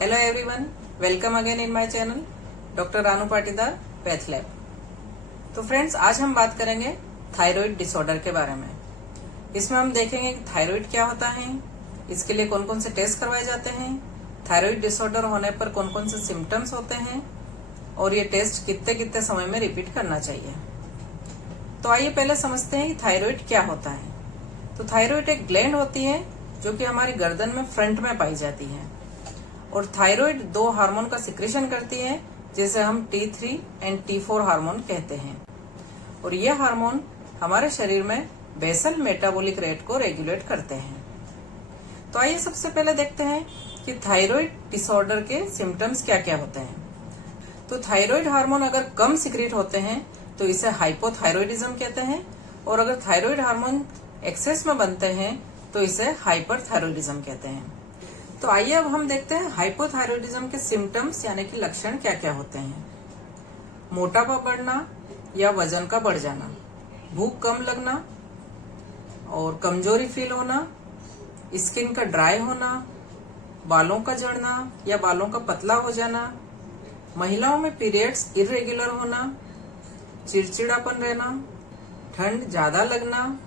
Hello everyone, welcome again in my channel doctor Ranu Patidar path lab. तो friends, आज हम बात करेंगे थायराइड डिसऑर्डर के बारे में। इसमें हम देखेंगे कि थायराइड क्या होता है, इसके लिए कौन कौन से टेस्ट करवाए जाते हैं, थायराइड डिसऑर्डर होने पर कौन कौन से सिम्टम्स होते हैं और ये टेस्ट कितने कितने समय में रिपीट करना चाहिए। तो आइए पहले समझते हैं कि थायराइड क्या होता है। तो थायराइड एक ग्लैंड होती है जो कि हमारी गर्दन में फ्रंट में पाई जाती है और थायराइड दो हार्मोन का सिक्रेशन करती है जिसे हम T3 एंड T4 हार्मोन कहते हैं। और ये हार्मोन हमारे शरीर में बेसल मेटाबॉलिक रेट को रेगुलेट करते हैं। तो आइए सबसे पहले देखते हैं कि थायराइड डिसऑर्डर के सिम्टम्स क्या क्या होते हैं। तो थायराइड हार्मोन अगर कम सिक्रेट होते हैं तो इसे हाइपोथायराइडिज्म कहते हैं और अगर थायराइड हार्मोन एक्सेस में बनते हैं तो इसे हाइपरथायराइडिज्म कहते हैं। तो आइए अब हम देखते हैं हाइपोथायराइडिज्म के सिम्टम्स यानी कि लक्षण क्या क्या होते हैं। मोटापा बढ़ना या वजन का बढ़ जाना, भूख कम लगना और कमजोरी फील होना, स्किन का ड्राई होना, बालों का झड़ना या बालों का पतला हो जाना, महिलाओं में पीरियड्स इरेगुलर होना, चिड़चिड़ापन रहना, ठंड ज्यादा लगना,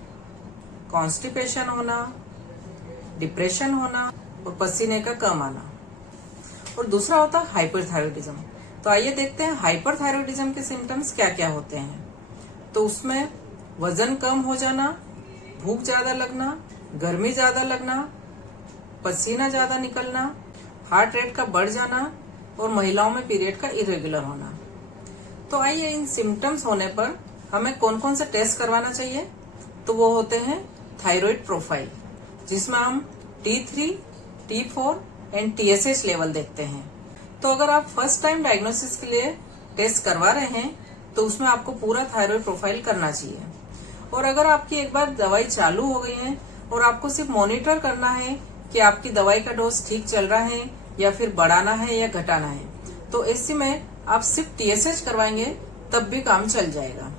कॉन्स्टिपेशन होना, डिप्रेशन होना और पसीने का कम आना। और दूसरा होता है हाइपरथायराइडिज्म। तो आइए देखते हैं हाइपरथायराइडिज्म के सिम्टम्स क्या क्या होते हैं। तो उसमें वजन कम हो जाना, भूख ज्यादा लगना, गर्मी ज्यादा लगना, पसीना ज्यादा निकलना, हार्ट रेट का बढ़ जाना और महिलाओं में पीरियड का इरेगुलर होना। तो आइए इन सिम्टम्स होने पर हमें कौन कौन से टेस्ट करवाना चाहिए। तो वो होते हैं थायराइड प्रोफाइल, जिसमें हम T3, T4 and TSH level देखते हैं। तो अगर आप फर्स्ट टाइम डायग्नोसिस के लिए टेस्ट करवा रहे हैं तो उसमें आपको पूरा थायराइड प्रोफाइल करना चाहिए। और अगर आपकी एक बार दवाई चालू हो गई है और आपको सिर्फ मॉनिटर करना है कि आपकी दवाई का डोज ठीक चल रहा है या फिर बढ़ाना है या घटाना है, तो ऐसे में आप सिर्फ TSH करवाएंगे तब भी काम चल जाएगा।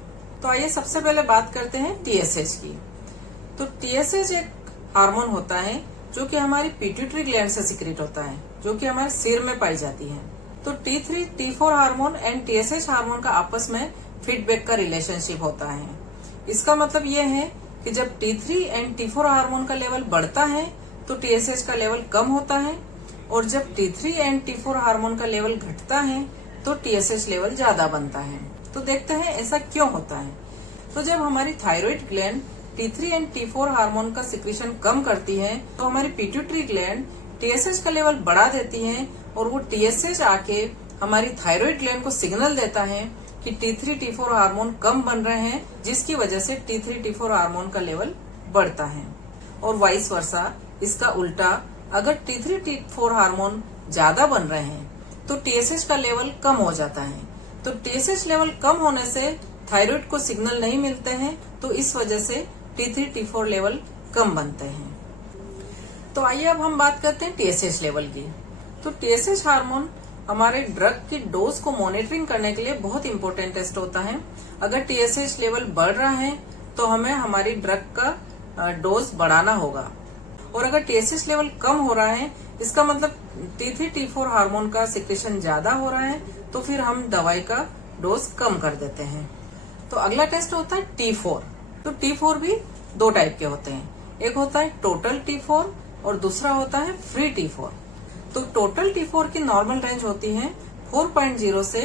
तो आइए सबसे पहले बात करते हैं TSH की। तो TSH एक हार्मोन होता है जो कि हमारी पिट्यूटरी ग्लैंड से सिक्रेट होता है, जो कि हमारे सिर में पाई जाती है। तो T3, T4 hormone and TSH hormone का आपस में फीडबैक का रिलेशनशिप होता है। इसका मतलब ये है कि जब T3 एंड T4 हार्मोन का लेवल बढ़ता है तो TSH का लेवल कम होता है और जब T3 एंड T4 हार्मोन का लेवल घटता है तो TSH लेवल ज्यादा बनता है। तो देखते हैं ऐसा क्यों होता है। तो जब हमारी thyroid gland T3 and T4 hormone का सिक्रेशन कम करती है तो हमारी पिट्यूटरी ग्लैंड TSH का लेवल बढ़ा देती है और वो TSH आके हमारी थायराइड ग्लैंड को सिग्नल देता है कि T3, T4 हार्मोन कम बन रहे हैं, जिसकी वजह से T3, T4 हार्मोन का लेवल बढ़ता है। और वाइस वर्सा, इसका उल्टा, अगर T3, T4 हार्मोन ज्यादा बन रहे हैं तो TSH का लेवल कम हो जाता है। तो TSH लेवल कम होने से थायराइड को सिग्नल नहीं मिलते हैं, तो इस वजह से T3, T4 लेवल कम बनते हैं। तो आइए अब हम बात करते हैं TSH लेवल की। तो TSH हार्मोन हमारे ड्रग की डोज को मॉनिटरिंग करने के लिए बहुत इंपॉर्टेंट टेस्ट होता है। अगर TSH लेवल बढ़ रहा है तो हमें हमारी ड्रग का डोज बढ़ाना होगा और अगर TSH लेवल कम हो रहा है, इसका मतलब T3, T4 हार्मोन का सिक्रेशन ज्यादा हो रहा है, तो फिर हम दवाई का डोज कम कर देते हैं। तो अगला टेस्ट होता है T4। तो T4 भी दो टाइप के होते हैं, एक होता है टोटल T4 और दूसरा होता है फ्री T4। तो टोटल T4 की नॉर्मल रेंज होती है 4.0 से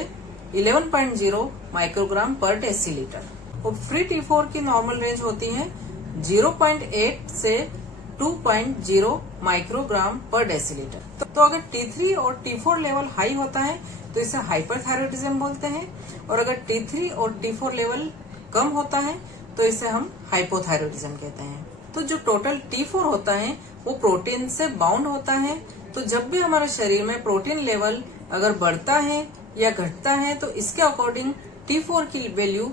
11.0 माइक्रोग्राम पर डेसीलीटर और फ्री T4 की नॉर्मल रेंज होती है 0.8 से 2.0 माइक्रोग्राम पर डेसीलीटर। तो अगर T3 और T4 लेवल हाई होता है तो इसे हाइपरथायराइडिज्म बोलते हैं और अगर T3 और T4 लेवल कम होता है तो इसे हम हाइपोथायराइडिज्म कहते हैं। तो जो टोटल T4 होता है वो प्रोटीन से बाउंड होता है। तो जब भी हमारे शरीर में प्रोटीन लेवल अगर बढ़ता है या घटता है तो इसके अकॉर्डिंग T4 की वैल्यू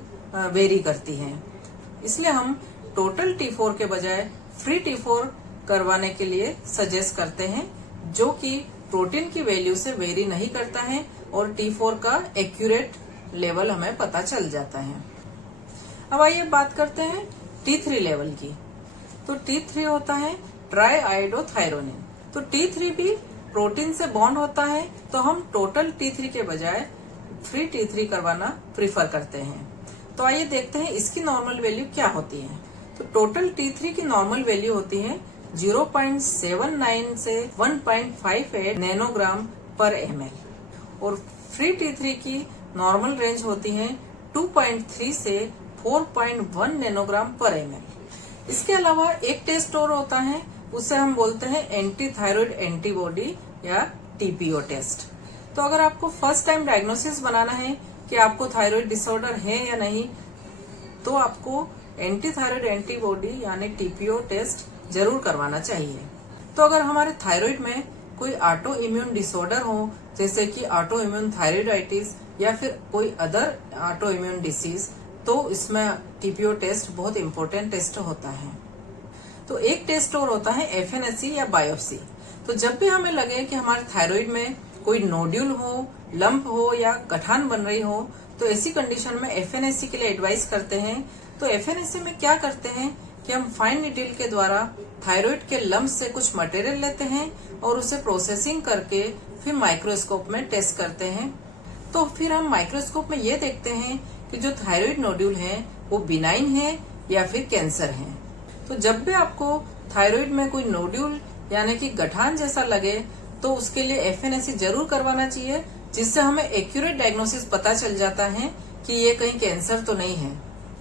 वेरी करती है। इसलिए हम टोटल T4 के बजाय फ्री T4 करवाने के लिए सजेस्ट करते हैं, जो कि प्रोटीन की वैल्यू से वेरी नहीं करता है और T4 का एक्यूरेट लेवल हमें पता चल जाता है। अब आइए बात करते हैं T3 लेवल की। तो T3 होता है ट्राई आयोडोथायरोनिन। तो T3 भी प्रोटीन से बॉन्ड होता है तो हम टोटल T3 के बजाय फ्री T3 करवाना प्रीफर करते हैं। तो आइए देखते हैं इसकी नॉर्मल वैल्यू क्या होती है। तो टोटल T3 की नॉर्मल वैल्यू होती है 0.79 से 1.58 नैनोग्राम पर ml और फ्री T3 की नॉर्मल रेंज होती है 2.3 से 4.1 नैनोग्राम पर ml। इसके अलावा एक टेस्ट और होता है, उसे हम बोलते हैं एंटी थायराइड एंटीबॉडी या TPO टेस्ट। तो अगर आपको फर्स्ट टाइम डायग्नोसिस बनाना है कि आपको थायराइड डिसऑर्डर है या नहीं, तो आपको एंटी थायराइड एंटीबॉडी यानी TPO टेस्ट जरूर करवाना चाहिए। तो अगर हमारे थायराइड में कोई ऑटो इम्यून डिसऑर्डर हो, जैसे कि ऑटो इम्यून थायराइडाइटिस या फिर कोई अदर ऑटो इम्यून डिसीज, तो इसमें TPO टेस्ट बहुत इंपॉर्टेंट टेस्ट होता है। तो एक टेस्ट और होता है FNAC या बायोप्सी। तो जब भी हमें लगे कि हमारे थायराइड में कोई नोड्यूल हो, लंप हो या गठान बन रही हो, तो ऐसी कंडीशन में FNAC के लिए एडवाइस करते हैं। तो FNAC में क्या करते हैं कि हम फाइन नीडल के द्वारा थायराइड के लंप से कुछ मटेरियल लेते हैं और उसे प्रोसेसिंग करके फिर माइक्रोस्कोप में टेस्ट करते हैं। तो फिर हम माइक्रोस्कोप में ये देखते हैं कि जो थायराइड नोड्यूल है वो बिनाइन है या फिर कैंसर है। तो जब भी आपको थायराइड में कोई नोड्यूल यानी कि गठान जैसा लगे, तो उसके लिए FNAC जरूर करवाना चाहिए, जिससे हमें एक्यूरेट डायग्नोसिस पता चल जाता है कि ये कहीं कैंसर तो नहीं है।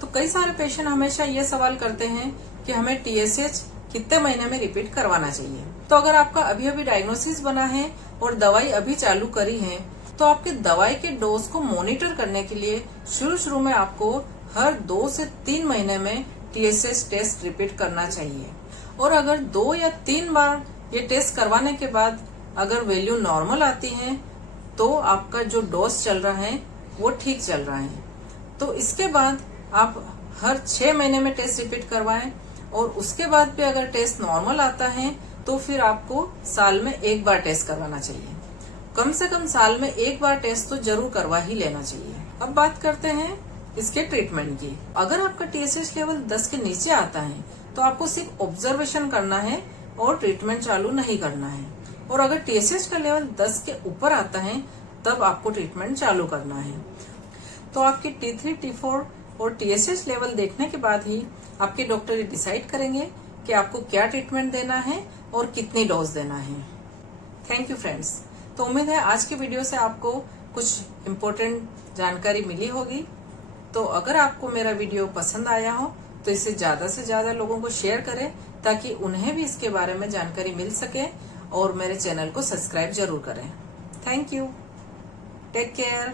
तो कई सारे पेशेंट हमेशा ये सवाल करते हैं कि हमें TSH कितने महीने में रिपीट करवाना चाहिए। तो अगर आपका अभी अभी डायग्नोसिस बना है और दवाई अभी चालू करी है, तो आपके दवाई के डोज को मॉनिटर करने के लिए शुरू में आपको हर 2 से 3 महीने में TSH टेस्ट रिपीट करना चाहिए। और अगर 2 या 3 बार ये टेस्ट करवाने के बाद अगर वैल्यू नॉर्मल आती है, तो आपका जो डोज चल रहा है वो ठीक चल रहा है। तो इसके बाद आप हर 6 महीने में टेस्ट रिपीट करवाएं और उसके बाद भी अगर टेस्ट नॉर्मल आता है तो फिर आपको साल में 1 बार टेस्ट करवाना चाहिए। कम से कम साल में 1 बार टेस्ट तो जरूर करवा ही लेना चाहिए। अब बात करते हैं इसके ट्रीटमेंट की। अगर आपका TSH लेवल 10 के नीचे आता है तो आपको सिर्फ ऑब्जर्वेशन करना है और ट्रीटमेंट चालू नहीं करना है। और अगर TSH का लेवल 10 के ऊपर आता है तब आपको ट्रीटमेंट चालू करना है। तो आपकी T3, T4 और TSH लेवल देखने के बाद ही आपके डॉक्टर डिसाइड करेंगे कि आपको क्या ट्रीटमेंट देना है और कितनी डोज देना है। Thank you friends. तो उम्मीद है आज की वीडियो से आपको कुछ इम्पोर्टेंट जानकारी मिली होगी। तो अगर आपको मेरा वीडियो पसंद आया हो तो इसे ज्यादा से ज्यादा लोगों को शेयर करें, ताकि उन्हें भी इसके बारे में जानकारी मिल सके, और मेरे चैनल को सब्सक्राइब जरूर करें। Thank you. Take care.